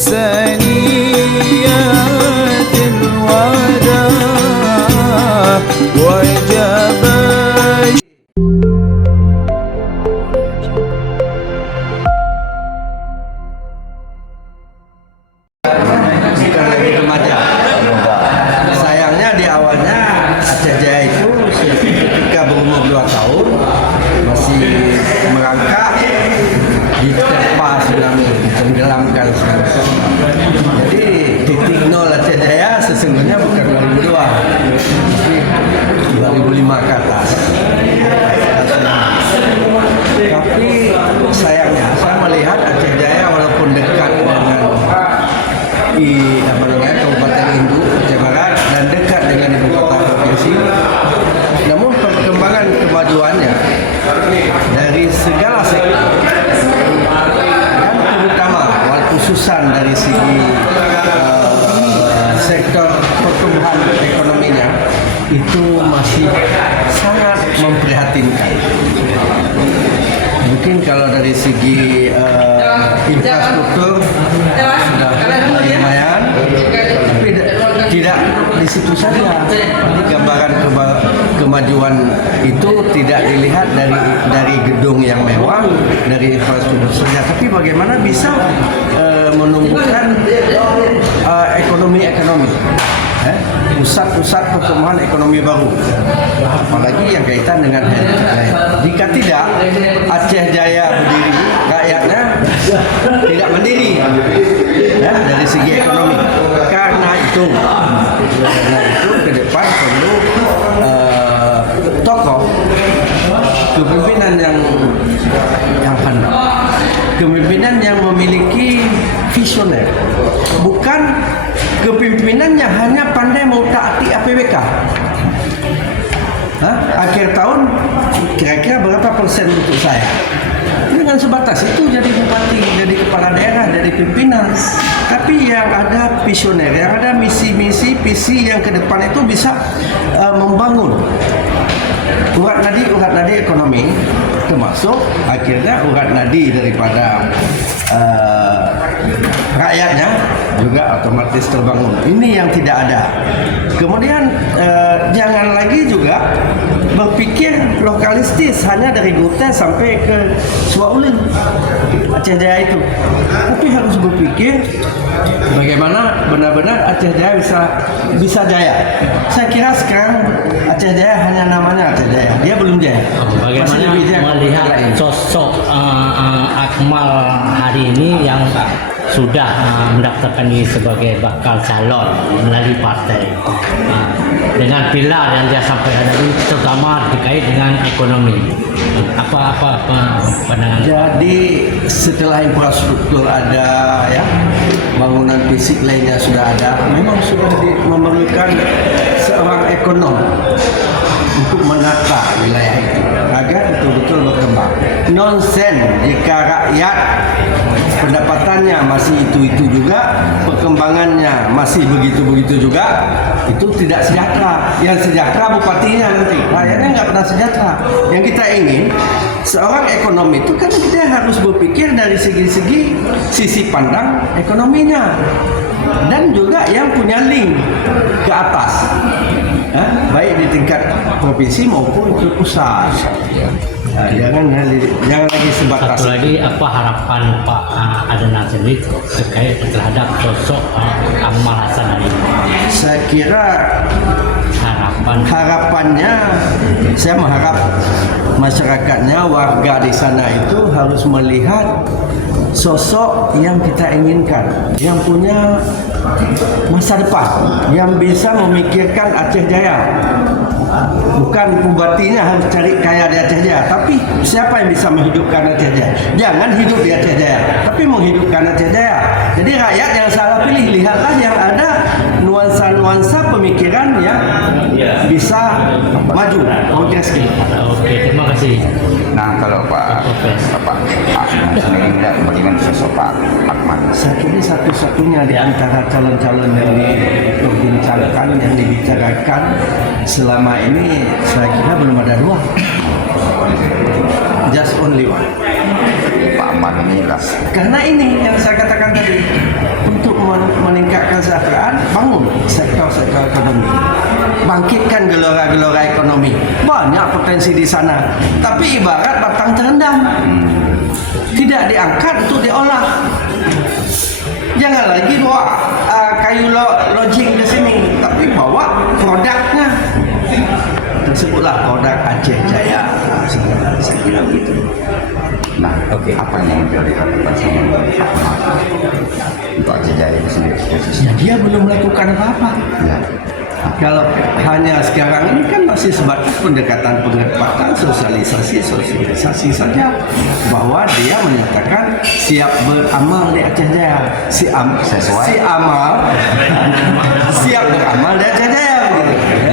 ثنيات الوداع وجب Sayangnya di awalnya Aceh Jaya itu ketika berumur 2 tahun masih merangkak diterpa tsunami, ditenggelamkan tsunami. Jadi titik nol Aceh Jaya sesungguhnya bukan 2002, tapi 2005 ke atas. Tapi sayangnya saya melihat Aceh Jaya walaupun dekat dengan Kabupaten Induk, Aceh Barat dan dekat dengan ibu kota provinsi, namun perkembangan kemajuannya dari segala sektor dan terutama khususan dari segi sektor pertumbuhan ekonominya itu masih sangat memprihatinkan. Mungkin kalau dari segi infrastruktur sudah lumayan, tapi tidak di situ saja. Jadi gambaran kemajuan itu tidak dilihat dari gedung yang mewah, dari infrastruktur saja, tapi bagaimana bisa menumbuhkan ekonomi pusat-pusat pertumbuhan ekonomi baru, apalagi yang kaitan dengan heritage lain. Jika tidak, Aceh Jaya berdiri, rakyatnya tidak mandiri ya, dari segi ekonomi. Karena itu ke depan perlu tokoh kepemimpinan yang pandai, kepemimpinan yang memiliki visioner, bukan kepemimpinan yang hanya pandai mentaati APBK. Akhir tahun kira-kira berapa persen untuk saya? Dengan sebatas itu jadi bupati, jadi kepala daerah, jadi pimpinan. Tapi yang ada visioner, yang ada misi-misi, visi yang ke depan itu bisa membangun urat nadi ekonomi, termasuk akhirnya urat nadi daripada rakyatnya juga otomatis terbangun. Ini yang tidak ada. Kemudian jangan lagi juga berpikir lokalistis hanya dari Gute sampai ke Suaulin Aceh Jaya itu, tapi harus berpikir bagaimana benar-benar Aceh Jaya bisa jaya. Saya kira sekarang Aceh Jaya hanya namanya Aceh Jaya, dia belum jaya. Bagaimana melihat sosok Akmal hari ini yang sudah mendaftarkan diri sebagai bakal calon melalui partai, dengan pilar yang dia sampai hadapi terutama terkait dengan ekonomi. Apa pandangan? Jadi setelah infrastruktur ada, ya, bangunan fisik lainnya sudah ada, memang sudah memerlukan seorang ekonom untuk menata wilayah itu agar betul-betul berkembang. Nonsen jika rakyat pendapatannya masih itu juga, perkembangannya masih begitu juga, itu tidak sejahtera. Yang sejahtera bupatinya nanti, rakyatnya nggak pernah sejahtera. Yang kita ingin seorang ekonom itu kan dia harus berpikir dari sisi pandang ekonominya dan juga yang punya link ke atas, baik di tingkat provinsi maupun ke pusat. Jangan lagi sebatas. Satu lagi, apa harapan Pak Adnan sendiri terkait terhadap sosok Akmal Hasan hari ini? Saya kira harapannya, saya mengharap masyarakatnya, warga di sana itu harus melihat sosok yang kita inginkan, yang punya masa depan, yang bisa memikirkan Aceh Jaya. Bukan bupatinya harus cari kaya di Aceh Jaya, tapi siapa yang bisa menghidupkan Aceh Jaya? Jangan hidup di Aceh Jaya, tapi menghidupkan Aceh Jaya. Jadi rakyat yang salah pilih, lihatlah yang ada nuansa-nuansa pemikiran yang bisa maju. Oke, terima kasih. Nah, kalau Pak Ahmad sendiri melihat bagaimana sosok Pak Akmal? Saya kira satu-satunya di antara calon-calon yang diperbincangkan, yang dibicarakan selama ini, saya kira belum ada dua. Just only one. Pak Ahmad memang inilah. Karena ini yang saya katakan tadi, untuk meningkatkan kesejahteraan, bangun sektor-sektor ekonomi, bangkitkan gelora-gelora ekonomi. Banyak potensi di sana, tapi ibarat batang terendam, tidak diangkat untuk diolah. Jangan lagi bawa kayu lodging ke sini, tapi bawa produknya. Tersebutlah produk Aceh Jaya. Saya kira begitu. Nah, apa yang dilakukan sama untuk Aceh Jaya itu sendiri khususnya? Ya, dia belum melakukan apa-apa. Ya. Kalau hanya sekarang ini kan masih sebatas pendekatan pengetatan, sosialisasi saja, bahwa dia menyatakan siap beramal di Aceh Jaya. Si amal siap beramal di Aceh Jaya. Begitu.